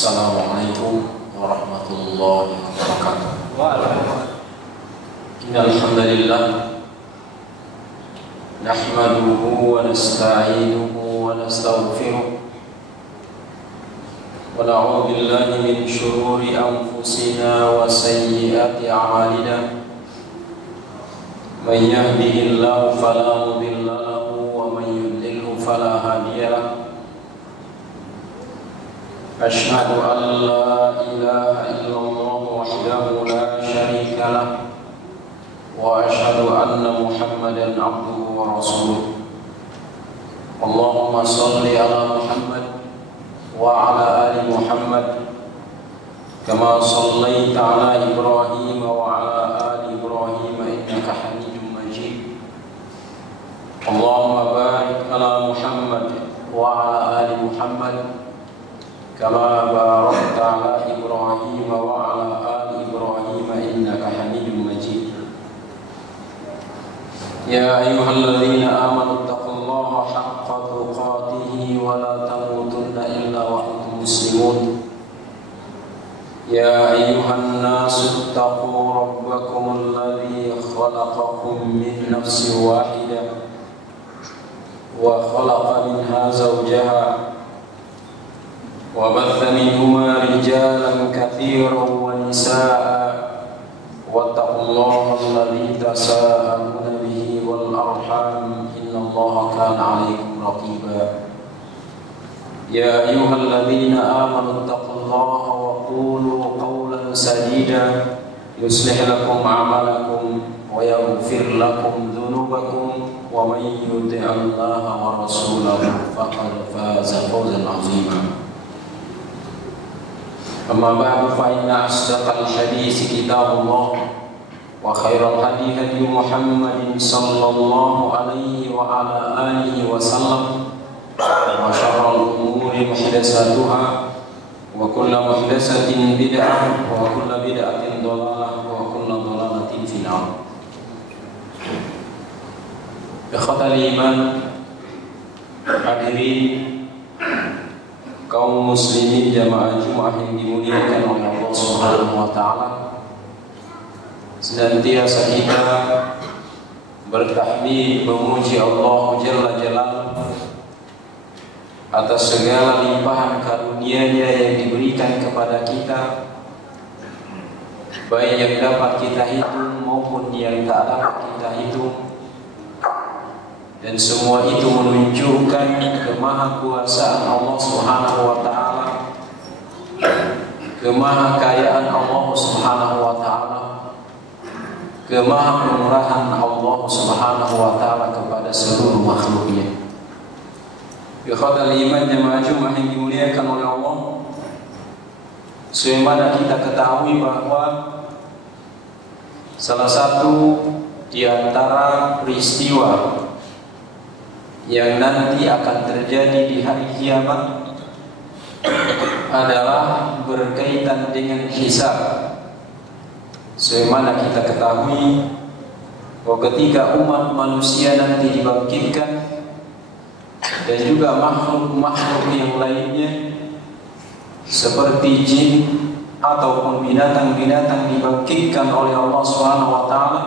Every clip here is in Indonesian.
Assalamualaikum warahmatullahi wabarakatuh. Innal hamdalillah nahmaduhu wa nasta'inuhu wa nastaghfiruh wa na'udzu billahi min shururi anfusina wa sayyiati a'malina. May yahdihillahu fala mudilla lahu wa may yudlilhu fala hadiya lahu. أشهد أن لا إله إلا الله وحده لا شريك له وأشهد أن محمدا عبده ورسوله. اللهم صل على محمد وعلى آل محمد كما صليت على إبراهيم وعلى آل إبراهيم إنك حميد مجيد. اللهم بارك على محمد وعلى آل محمد كما باركت على إبراهيم وعلى آل إبراهيم إنك حميد مجيد. يا أيها الذين آمنوا اتقوا الله حق تقاته ولا تموتن إلا وأنتم مسلمون. يا أيها الناس اتقوا ربكم الذي خلقكم من نفس واحدة وخلق منها زوجها وبث منهما رجالا كثيرا ونساء واتقوا الله الذي تساءلون به والأرحام إن الله كان عليكم رقيبا. يا أيها الذين آمنوا اتقوا الله وقولوا قولا سديدا يصلح لكم أعمالكم ويغفر لكم ذنوبكم ومن يطع الله ورسوله فقد فاز فوزا عظيما. أما بعد فإن أصدق الحديث كتاب الله وخير الهدي هدي محمد صلى الله عليه وعلى آله وسلم وشر الأمور محدثاتها وكل محدثة بدعة وكل بدعة ضلالة وكل ضلالة في النار. Ikhwatal iman, hadirin kaum muslimin jamaah Jumat yang dimuliakan oleh Allah Subhanahu wa taala. Senantiasa kita bertahmid memuji Allah Jalla Jalaluhu atas segala limpahan karunia-Nya yang diberikan kepada kita, baik yang dapat kita hitung maupun yang tak dapat kita hitung. Dan semua itu menunjukkan kemahakuasaan Allah Subhanahu wa taala, kemahakayaan Allah Subhanahu wa taala, kemahamurahan Allah Subhanahu wa taala kepada seluruh makhluknya. Ikhwatal iman jamaah Jumat yang dimuliakan oleh Allah, sebagaimana kita ketahui bahwa salah satu di antara peristiwa yang nanti akan terjadi di hari kiamat adalah berkaitan dengan hisab. Sebagaimana kita ketahui bahwa ketika umat manusia nanti dibangkitkan dan juga makhluk-makhluk yang lainnya seperti jin ataupun binatang-binatang dibangkitkan oleh Allah Subhanahu wa taala,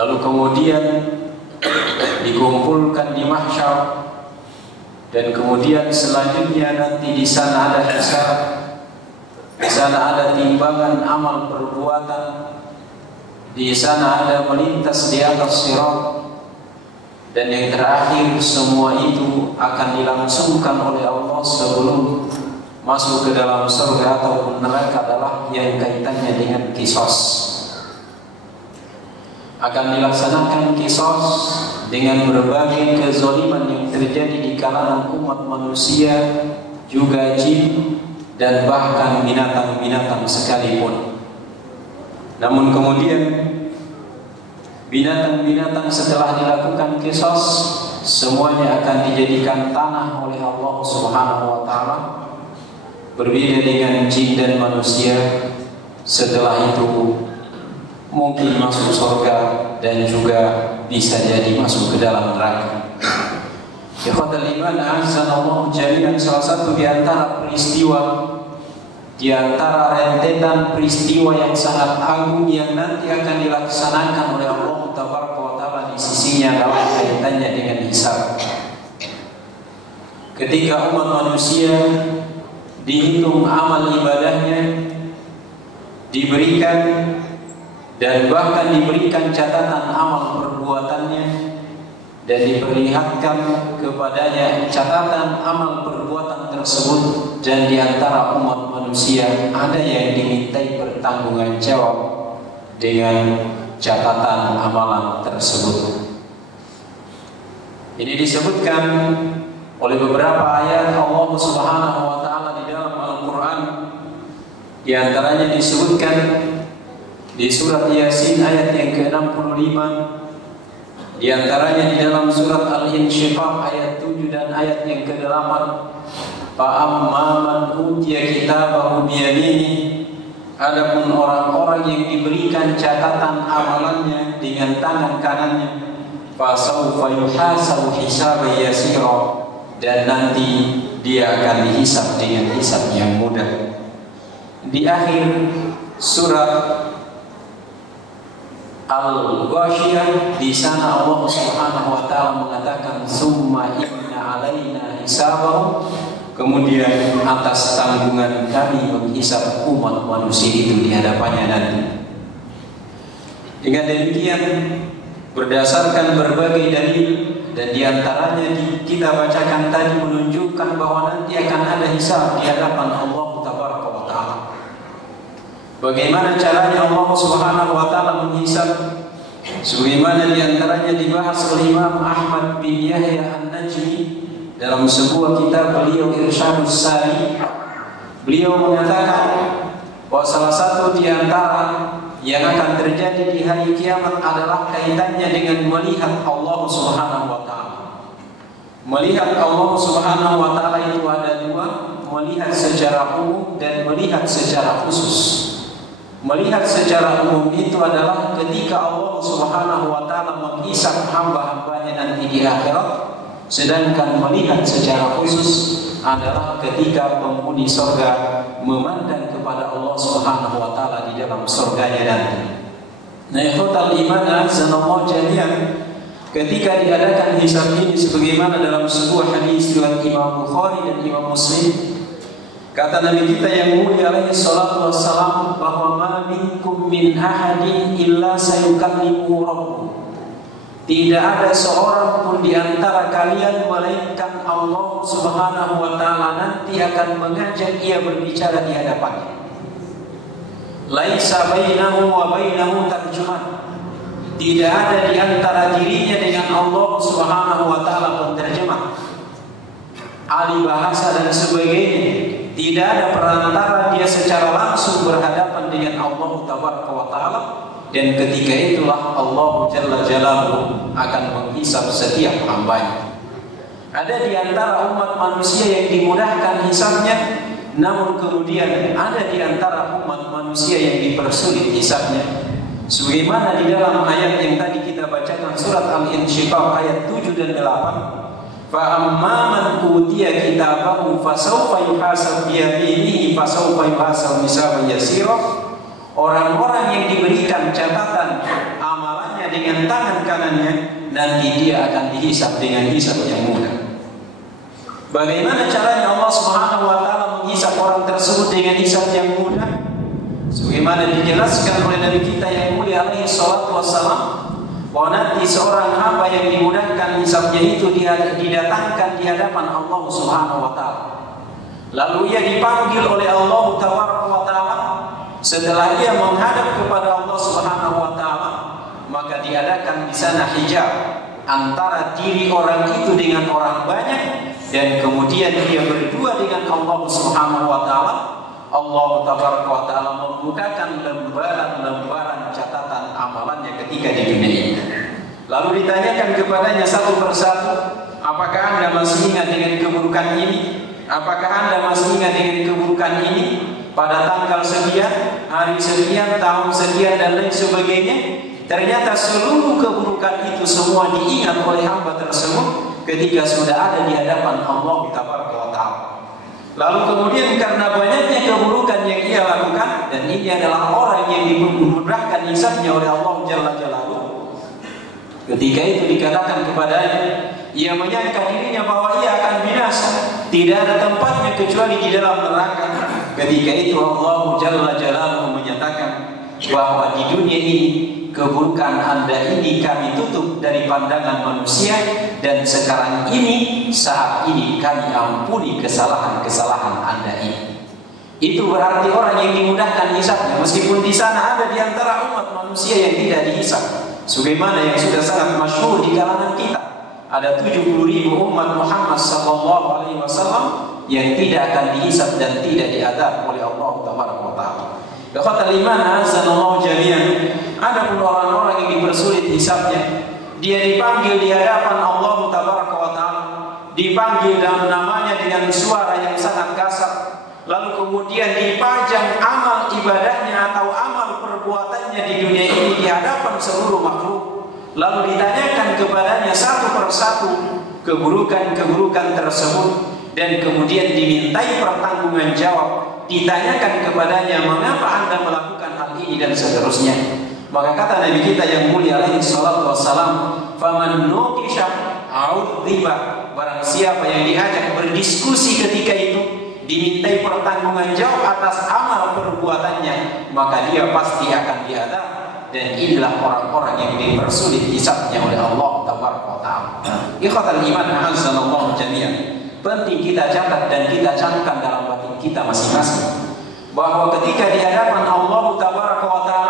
lalu kemudian dikumpulkan di mahsyar, dan kemudian selanjutnya nanti di sana ada hisab, di sana ada timbangan amal perbuatan, di sana ada melintas di atas sirat, dan yang terakhir semua itu akan dilangsungkan oleh Allah sebelum masuk ke dalam surga ataupun neraka adalah yang kaitannya dengan qisas. Akan dilaksanakan qisas dengan berbagai kezaliman yang terjadi di kalangan umat manusia, juga jin dan bahkan binatang-binatang sekalipun. Namun kemudian binatang-binatang setelah dilakukan qisas semuanya akan dijadikan tanah oleh Allah Subhanahu wa taala. Berbeda dengan jin dan manusia, setelah itu mungkin masuk surga dan juga bisa jadi masuk ke dalam neraka. Ikhwatal iman azanallahu jami'an, salah satu di antara peristiwa, di antara rentetan peristiwa yang sangat agung yang nanti akan dilaksanakan oleh Allah Tabaraka wa Ta'ala di sisinya dalam kaitannya dengan hisab. Ketika umat manusia dihitung amal ibadahnya, diberikan dan bahkan diberikan catatan amal perbuatannya, dan diperlihatkan kepadanya catatan amal perbuatan tersebut, dan di antara umat manusia ada yang dimintai pertanggungan jawab dengan catatan amalan tersebut. Ini disebutkan oleh beberapa ayat Allah Subhanahu wa Ta'ala di dalam Al-Quran. Di antaranya disebutkan di surat Yasin ayat yang ke-65, di antaranya di dalam surat Al-Insyiqaq ayat 7 dan ayat yang ke-8. Fa'amma man utiya kitabahu biyaminihi, adapun orang-orang yang diberikan catatan amalannya dengan tangan kanannya, fasawfa yuhasabu hisaban yasira, dan nanti dia akan dihisab dengan hisab yang mudah. Di akhir surat Al-Ghasyiyah, di sana Allah Subhanahu wa Ta'ala mengatakan summa inna alaina hisabahum, kemudian atas tanggungan kami menghisab umat manusia itu di hadapannya nanti. Dengan demikian, berdasarkan berbagai dalil, dan di antaranya kita bacakan tadi menunjukkan bahwa nanti akan ada hisab di hadapan Allah Tabaraka wa Ta'ala. Bagaimana caranya Allah Subhanahu wa Ta'ala menghisab? Sebagaimana di antaranya dibahas oleh Imam Ahmad bin Yahya An-Najmi dalam sebuah kitab beliau Irsyadus Sari. Beliau mengatakan bahwa salah satu di antara yang akan terjadi di hari kiamat adalah kaitannya dengan melihat Allah Subhanahu wa Ta'ala. Melihat Allah Subhanahu wa Ta'ala itu ada dua, melihat secara umum dan melihat secara khusus. Melihat secara umum itu adalah ketika Allah Subhanahu wa Ta'ala menghisab hamba-hambanya nanti di akhirat. Sedangkan melihat secara khusus adalah ketika penghuni surga memandang kepada Allah Subhanahu wa Ta'ala di dalam surganya nanti. Nah, ikhwatal iman azanallahu jami'an, ketika diadakan hisab ini sebagaimana dalam sebuah hadis riwayat Imam Bukhari dan Imam Muslim, kata Nabi kita yang mulia alaihi salatu wassalam bahwa ma minkum min ahadin illa sayukallimuhu rabbuh, tidak ada seorang pun di antara kalian melainkan Allah Subhanahu wa Ta'ala nanti akan mengajak ia berbicara di hadapannya. Laisa bainahu wa bainahu tarjuman, tidak ada di antara dirinya dengan Allah Subhanahu wa Ta'ala penterjemah, ahli bahasa dan sebagainya. Tidak ada perantara, dia secara langsung berhadapan dengan Allah Tabaraka wa Ta'ala. Dan ketika itulah Allah Jalla Jalaluhu akan menghisab setiap hambanya. Ada di antara umat manusia yang dimudahkan hisabnya, namun kemudian ada di antara umat manusia yang dipersulit hisabnya. Sebagaimana di dalam ayat yang tadi kita bacakan surat Al-Insyiqaq ayat 7 dan 8. فَأَمَّا مَنْ أُوتِيَ كِتَابَهُ فَسَوْفَ يُحَاسَبُ بِيَمِينِهِ فَسَوْفَ يُحَاسَبُ حِسَابًا يَسِيرًا. Orang-orang yang diberikan catatan amalannya dengan tangan kanannya, nanti dia akan dihisab dengan hisab yang mudah. Bagaimana caranya Allah Subhanahu wa Ta'ala menghisab orang tersebut dengan hisab yang mudah? Sebagaimana dijelaskan oleh Nabi kita yang mulia alaihi salatu wassalam, bahwa nanti seorang hamba yang dimudahkan hisabnya itu didatangkan di hadapan Allah Subhanahu wa Ta'ala. Lalu ia dipanggil oleh Allah Tabaraka wa Ta'ala. Setelah ia menghadap kepada Allah Subhanahu wa Ta'ala, maka diadakan di sana hijab antara diri orang itu dengan orang banyak, dan kemudian dia berdua dengan Allah Subhanahu wa Ta'ala. Allah Tabaraka wa Ta'ala membukakan lembaran-lembaran catatan amalannya ketika di dunia ini. Lalu ditanyakan kepadanya satu persatu, apakah Anda masih ingat dengan keburukan ini? Apakah Anda masih ingat dengan keburukan ini? Pada tanggal sekian, hari sekian, tahun sekian, dan lain sebagainya. Ternyata seluruh keburukan itu semua diingat oleh hamba tersebut ketika sudah ada di hadapan Allah Taala. Lalu kemudian karena banyaknya keburukan yang ia lakukan, dan ini adalah orang yang dimudahkan hisabnya oleh Allah Jalla Jalaluhu, ketika itu dikatakan kepadanya, ia menyangka dirinya bahwa ia akan binasa, tidak ada tempatnya kecuali di dalam neraka. Ketika itu Allah Jalla Jalaluhu menyatakan bahwa di dunia ini keburukan Anda ini kami tutup dari pandangan manusia, dan sekarang ini, saat ini kami ampuni kesalahan-kesalahan Anda ini. Itu berarti orang yang dimudahkan hisabnya, meskipun di sana ada di antara umat manusia yang tidak dihisab. Sebagaimana yang sudah sangat masyhur di kalangan kita, ada 70.000 umat Muhammad SAW yang tidak akan dihisab dan tidak diadab oleh Allah Taala. Ikhwatal iman azanallahu jami'an. Ada pun orang-orang yang dipersulit hisabnya, dia dipanggil di hadapan Allah Taala, dipanggil dalam namanya dengan suara yang sangat kasar, lalu kemudian dipajang amal ibadahnya atau amal perbuatannya di dunia ini di hadapan seluruh makhluk, lalu ditanyakan kepadanya satu persatu keburukan-keburukan tersebut, dan kemudian dimintai pertanggungan jawab. Ditanyakan kepadanya, mengapa Anda melakukan hal ini, dan seterusnya. Maka kata Nabi kita yang mulia alaihi salatu wassalam, faman nuqisha a'udziba, barang siapa yang diajak berdiskusi ketika itu, dimintai pertanggungan jawab atas amal perbuatannya, maka dia pasti akan diadab. Dan inilah orang-orang yang dipersulit hisabnya oleh Allah Taala. Ikhwatal iman azanallahu jami'an. Penting kita catat dan kita camkan dalam batin kita masing-masing, bahwa ketika di hadapan Allah Taala,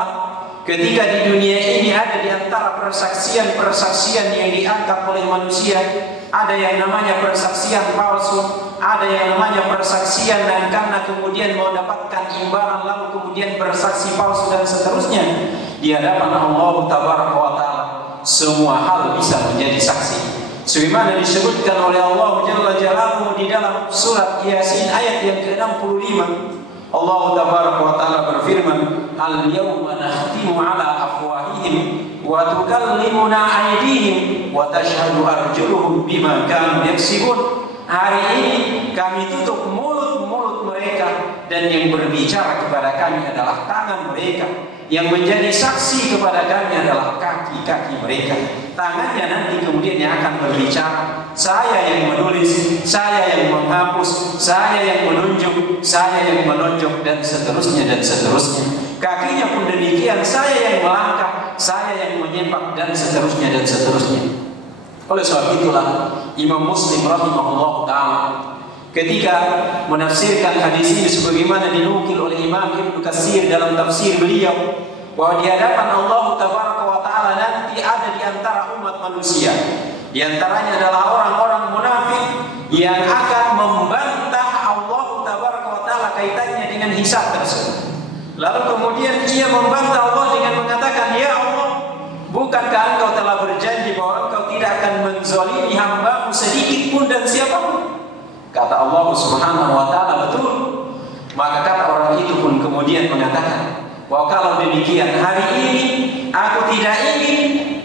ketika di dunia ini ada di antara persaksian-persaksian yang diangkat oleh manusia, ada yang namanya persaksian palsu, ada yang namanya persaksian dan karena kemudian mau dapatkan imbalan lalu kemudian bersaksi palsu dan seterusnya. Di hadapan Allah Taala semua hal bisa menjadi saksi. Sebagaimana disebutkan oleh Allah Jalla Jalaluhu di dalam surat Yasin ayat yang ke-65, Allah Taala berfirman, al-yawma nakhtimu ala afwahihim wa tukallimuna aydihim wa tashhadu arjuluhum bima kanu yaksibun. Hari ini kami tutup mulut-mulut mereka, dan yang berbicara kepada kami adalah tangan mereka, yang menjadi saksi kepada kami adalah kaki-kaki mereka. Tangannya nanti kemudian yang akan berbicara, saya yang menulis, saya yang menghapus, saya yang menunjuk, saya yang menonjok, dan seterusnya dan seterusnya. Kakinya pun demikian, saya yang melangkah, saya yang menyepak, dan seterusnya dan seterusnya. Oleh sebab itulah Imam Muslim rahimahullah ta'ala ketika menafsirkan hadis ini sebagaimana dinukil oleh Imam Ibnu Katsir dalam tafsir beliau, bahwa di hadapan Allah Taala nanti ada di antara umat manusia, di antaranya adalah orang-orang munafik yang akan membantah Allah Taala kaitannya dengan hisab tersebut. Lalu kemudian ia membantah Allah dengan mengatakan, ya Allah, bukankah engkau telah berjanji bahwa engkau tidak akan menzalimi hamba-Mu sedikit pun dan siapapun? Kata Allah Subhanahu wa taala, betul. Maka kata orang itu pun kemudian mengatakan, bahwa kalau demikian hari ini aku tidak ingin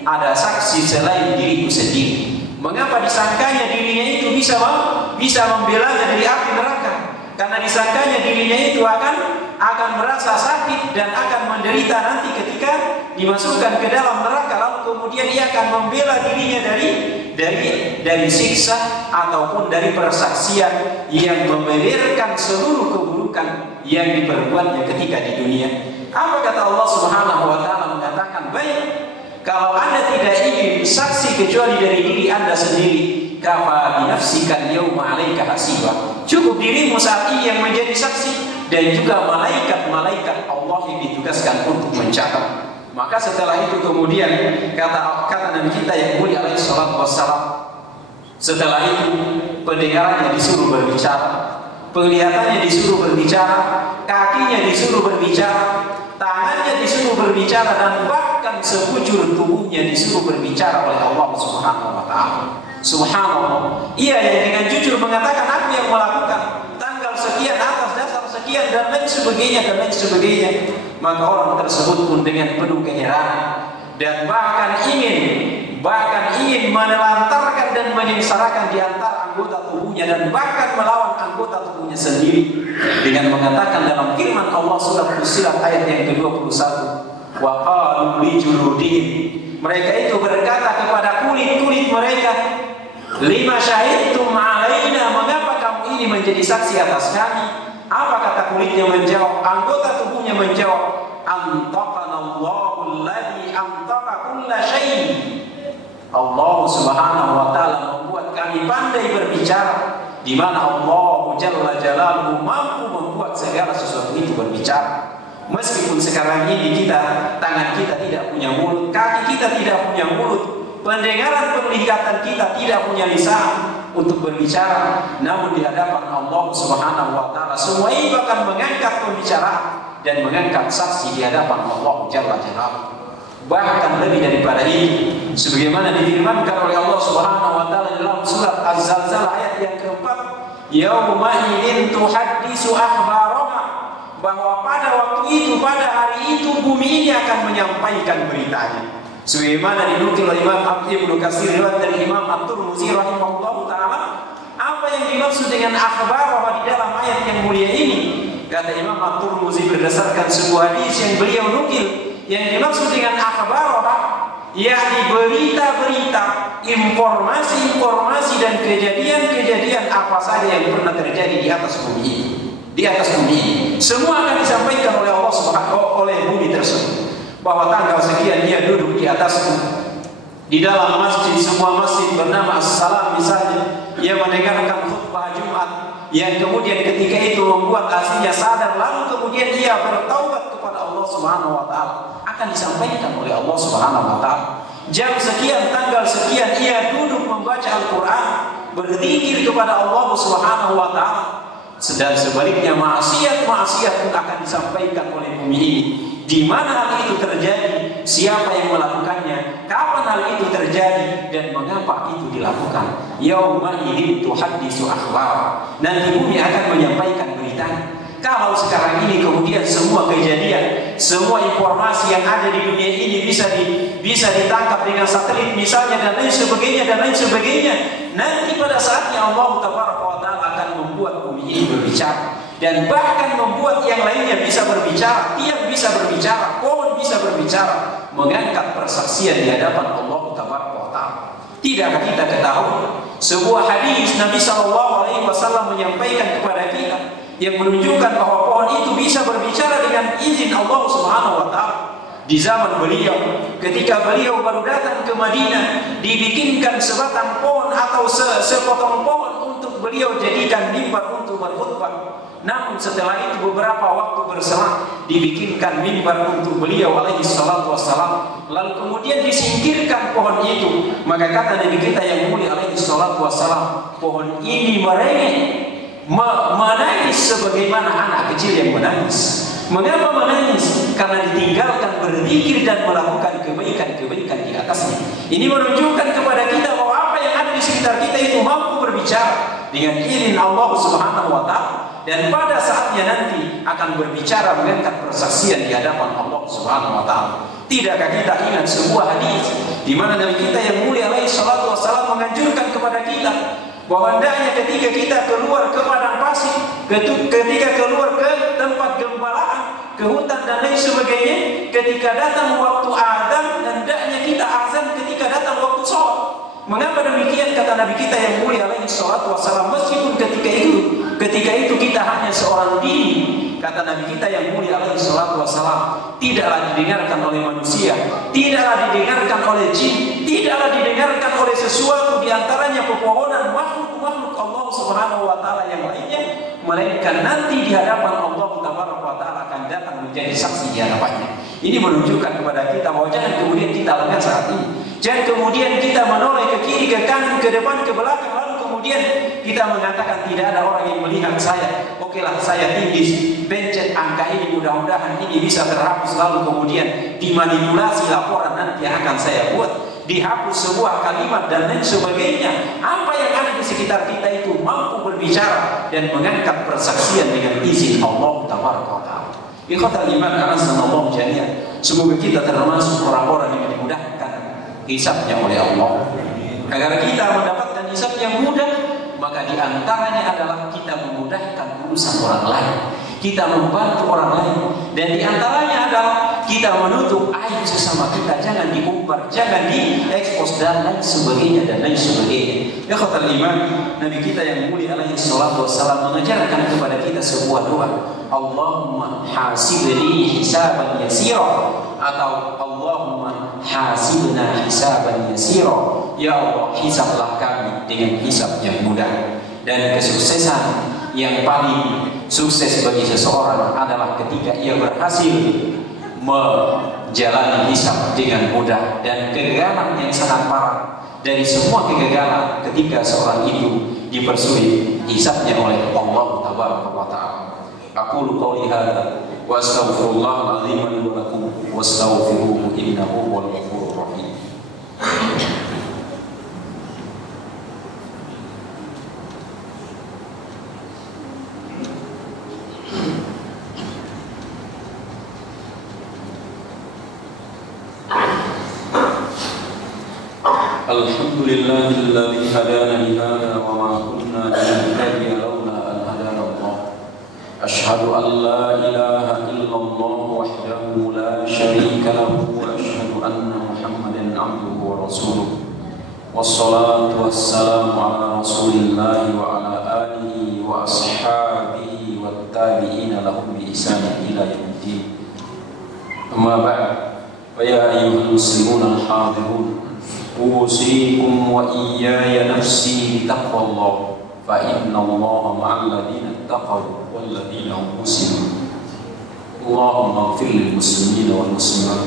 ada saksi selain diriku sendiri. Mengapa disangkanya dirinya itu bisa membelanya dari api neraka? Karena disangkanya dirinya itu akan merasa sakit dan akan menderita nanti ketika dimasukkan ke dalam neraka, lalu kemudian ia akan membela dirinya dari siksa ataupun dari persaksian yang membeberkan seluruh keburukan yang diperbuatnya ketika di dunia. Apa kata Allah Subhanahu wa taala? Mengatakan, baik, kalau Anda tidak ingin saksi kecuali dari diri Anda sendiri, kafa binafsika al-yawma 'alaika hasiba. Cukup dirimu saat ini yang menjadi saksi, dan juga malaikat-malaikat Allah yang ditugaskan untuk mencatat. Maka setelah itu kemudian kata Nabi kita yang mulia alaihi salatu wassalam, setelah itu pendengarannya disuruh berbicara, penglihatannya disuruh berbicara, kakinya disuruh berbicara, tangannya disuruh berbicara, dan bahkan sekujur tubuhnya disuruh berbicara oleh Allah Subhanahu wa taala. Subhanallah. Ia yang dengan jujur mengatakan, aku yang melakukan tanggal sekian atas dasar sekian dan lain sebagainya dan lain sebagainya. Maka orang tersebut pun dengan penuh keheranan dan bahkan ingin bahkan ingin menelantarkan dan menyengsarakan di antara anggota tubuhnya, dan bahkan melawan anggota tubuhnya sendiri dengan mengatakan dalam firman Allah surah Fussilat ayat yang ke-21, wa qalu li juludihim, mereka itu berkata kepada kulit-kulit mereka, lima syahidtum alaina, mengapa kamu ini menjadi saksi atas kami? Apa kata kulitnya menjawab? Anggota tubuhnya menjawab, antaqanallahu alladzi antaqa kulla syai'. Allah Subhanahu wa taala membuat kami pandai berbicara, di mana Allah Jalla Jalaluhu mampu membuat segala sesuatu itu berbicara. Meskipun sekarang ini tangan kita tidak punya mulut, kaki kita tidak punya mulut, pendengaran penglihatan kita tidak punya lisan untuk berbicara, namun di hadapan Allah Subhanahu wa taala semua ini akan mengangkat pembicaraan dan mengangkat saksi di hadapan Allah Jalla Jalaluhu. Bahkan lebih daripada itu, sebagaimana difirmankan oleh Allah Subhanahu wa taala dalam surat Az-Zalzalah ayat yang keempat, yauma idzin tuhaddisu akhbaraha, bahwa pada waktu itu, pada hari itu bumi ini akan menyampaikan beritanya. Sebagaimana dinukil oleh Imam Ibnu Katsir dari Imam At-Tirmidzi rahimahullahu taala, apa yang dimaksud dengan akhbaraha di dalam ayat yang mulia ini? Kata Imam At-Tirmidzi berdasarkan sebuah hadis yang beliau nukil, yang dimaksud dengan akhbarah yakni berita-berita, informasi-informasi dan kejadian-kejadian apa saja yang pernah terjadi di atas bumi ini. Di atas bumi ini semua akan disampaikan oleh Allah Subhanahu oleh bumi tersebut. Bahwa tanggal sekian dia duduk di atasku, di dalam masjid, sebuah masjid bernama As-Salam misalnya, ia mendengarkan khutbah Jumat, yang kemudian ketika itu membuat aslinya sadar, lalu kemudian ia bertaubat kepada Allah Subhanahu wa taala, akan disampaikan oleh Allah Subhanahu wa taala. Jam sekian, tanggal sekian ia duduk membaca Al-Qur'an, berzikir kepada Allah Subhanahu wa taala. Dan sebaliknya maksiat-maksiat pun akan disampaikan oleh bumi ini. Di mana hal itu terjadi, siapa yang melakukannya, kapan hal itu terjadi, dan mengapa itu dilakukan. Yauma idzin tuhaddisu akhbar, nanti bumi akan menyampaikan beritanya. Kalau sekarang ini kemudian semua kejadian, semua informasi yang ada di dunia ini bisa ditangkap dengan satelit misalnya, dan lain sebagainya, nanti pada saatnya Allah Tabaraka wa taala akan membuat bumi ini berbicara, dan bahkan membuat yang lainnya bisa berbicara, tiang bisa berbicara, pohon bisa berbicara, mengangkat persaksian di hadapan Allah Tabaraka wa taala. Tidakkah kita ketahui sebuah hadis Nabi SAW menyampaikan kepada kita yang menunjukkan bahwa pohon itu bisa berbicara dengan izin Allah Subhanahu wa taala. Di zaman beliau, ketika beliau baru datang ke Madinah, dibikinkan sebatang pohon atau sepotong pohon untuk beliau jadikan mimbar untuk berkhutbah. Namun setelah itu beberapa waktu berselang, dibikinkan mimbar untuk beliau alaihi salatu wassalam, lalu kemudian disingkirkan pohon itu. Maka kata Nabi kita yang mulia alaihi salatu wassalam, pohon ini merengek, menangis sebagaimana anak kecil yang menangis. Mengapa menangis? Karena ditinggalkan berzikir dan melakukan kebaikan-kebaikan di atasnya. Ini menunjukkan kepada kita bahwa apa yang ada di sekitar kita itu mampu berbicara dengan izin Allah Subhanahu wa taala, dan pada saatnya nanti akan berbicara mengangkat persaksian di hadapan Allah Subhanahu wa taala. Tidakkah kita ingat sebuah hadis di mana Nabi kita yang mulia alaihi salatu wassalam menganjurkan kepada kita bahwa hendaknya ketika kita keluar ke padang pasir, ketika keluar ke tempat gembalaan, ke hutan dan lain sebagainya, ketika datang waktu azan, hendaknya kita azan ketika datang waktu sholat. Mengapa demikian? Kata Nabi kita yang mulia alaihi salatu wassalam, meskipun ketika itu kita hanya seorang diri, kata Nabi kita yang mulia alaihi salatu wassalam, tidaklah didengarkan oleh manusia, tidaklah didengarkan oleh jin, tidaklah didengarkan oleh sesuatu di antaranya pepohonan, makhluk Allah Subhanahu wa taala yang lainnya, melainkan nanti di hadapan Allah Tabaraka wa taala akan datang menjadi saksi di hadapannya. Ini menunjukkan kepada kita bahwa jangan kemudian kita lengah saat ini. Jangan kemudian kita menoleh ke kiri, ke kanan, ke depan, ke belakang, lalu kemudian kita mengatakan tidak ada orang yang melihat saya. Okelah, saya tinggi, pencet angka ini, mudah-mudahan ini bisa terhapus, lalu kemudian dimanipulasi laporan nanti yang akan saya buat, dihapus sebuah kalimat dan lain sebagainya. Apa yang ada di sekitar kita itu mampu berbicara dan mengangkat persaksian dengan izin Allah Tabaraka wa taala. Ikhwatal iman, a'azzanallahu jami'an. Semoga kita termasuk orang-orang yang dimudahkan hisabnya oleh Allah. Agar kita mendapatkan hisab yang mudah, maka diantaranya adalah kita memudahkan urusan orang lain, kita membantu orang lain, dan diantaranya adalah kita menutup aib sesama kita, jangan diumbar, jangan diekspos dan lain sebagainya dan lain sebagainya. Ya khawatir iman, Nabi kita yang mulia alaihi salatu wassalam mengajarkan kepada kita sebuah doa, Allahumma hasibni hisaban yasira, atau Allahumma hasibna hisaban yasira. Ya Allah, hisablah kami dengan hisab yang mudah. Dan kesuksesan yang paling sukses bagi seseorang adalah ketika ia berhasil menjalani hisab dengan mudah. Dan kegagalan yang sangat parah dari semua kegagalan ketika seorang itu dipersulit hisabnya oleh Allah Tabaraka wa Ta'ala. Aqulu qawli hadza wa astaghfirullah al-azim li wa lakum wastaghfiruhu innahu huwal ghafurur rahim. Alhamdulillahilladzi hadana li hadza wa ma kunna linahtadiya laula an hadana Allah. Ashhadu an la ilaha illallah wahdahu la syarika lahu wa ashhadu anna Muhammadan abduhu wa rasuluh. Wassalatu wassalamu ala Rasulillah wa ala alihi wa ashabihi wat tabi'ina lahum bi ihsan ila yaumiddin. Amma ba'd. Fa ya ayyuhal muslimun al-hadirun, أوصيكم وإياي نفسي بتقوى الله فإن الله مع الذين اتقوا والذين هم محسنون. اللهم اغفر للمسلمين والمسلمات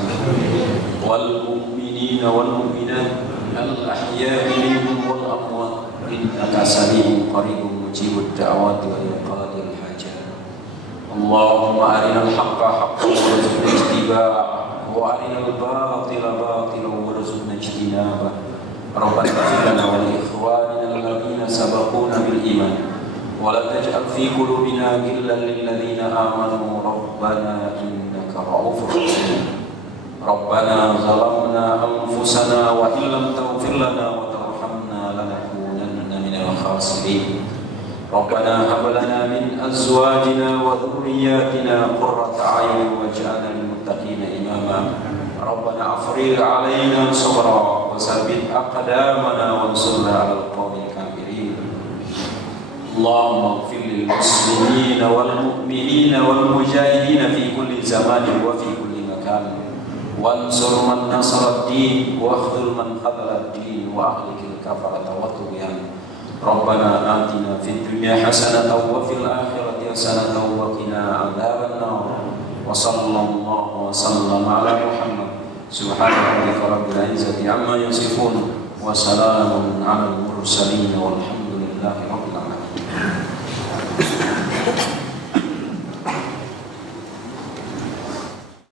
والمؤمنين والمؤمنات الأحياء منهم والأموات إنك سميع قريب مجيب الدعوات وقاضي الحاجات. اللهم أرنا الحق حقا وارزقنا اتباعه وأرنا الباطل باطلا وارزقنا اجتنابه. ربنا اغفر لنا ولإخواننا الذين سبقونا بالإيمان ولا تجعل في قلوبنا غلا للذين آمنوا ربنا إنك رؤوف رحيم. ربنا ظلمنا أنفسنا وإن لم تغفر لنا وترحمنا لنكونن من الخاسرين. ربنا هب لنا من أزواجنا وذرياتنا قرة أعين واجعلنا للمتقين إماما. ربنا أفرغ علينا صبرا وثبت أقدامنا وانصرنا على القوم الكافرين. اللهم اغفر للمسلمين والمؤمنين والمجاهدين في كل زمان وفي كل مكان، وانصر من نصر الدين واخذل من خذل الدين وأهلك الكفرة والطغيان. ربنا آتنا في الدنيا حسنة وفي الآخرة حسنة وقنا عذاب النار. وصلى الله وسلم على محمد. سبحان ربك رب العزة عما يصفون وسلام على المرسلين والحمد لله رب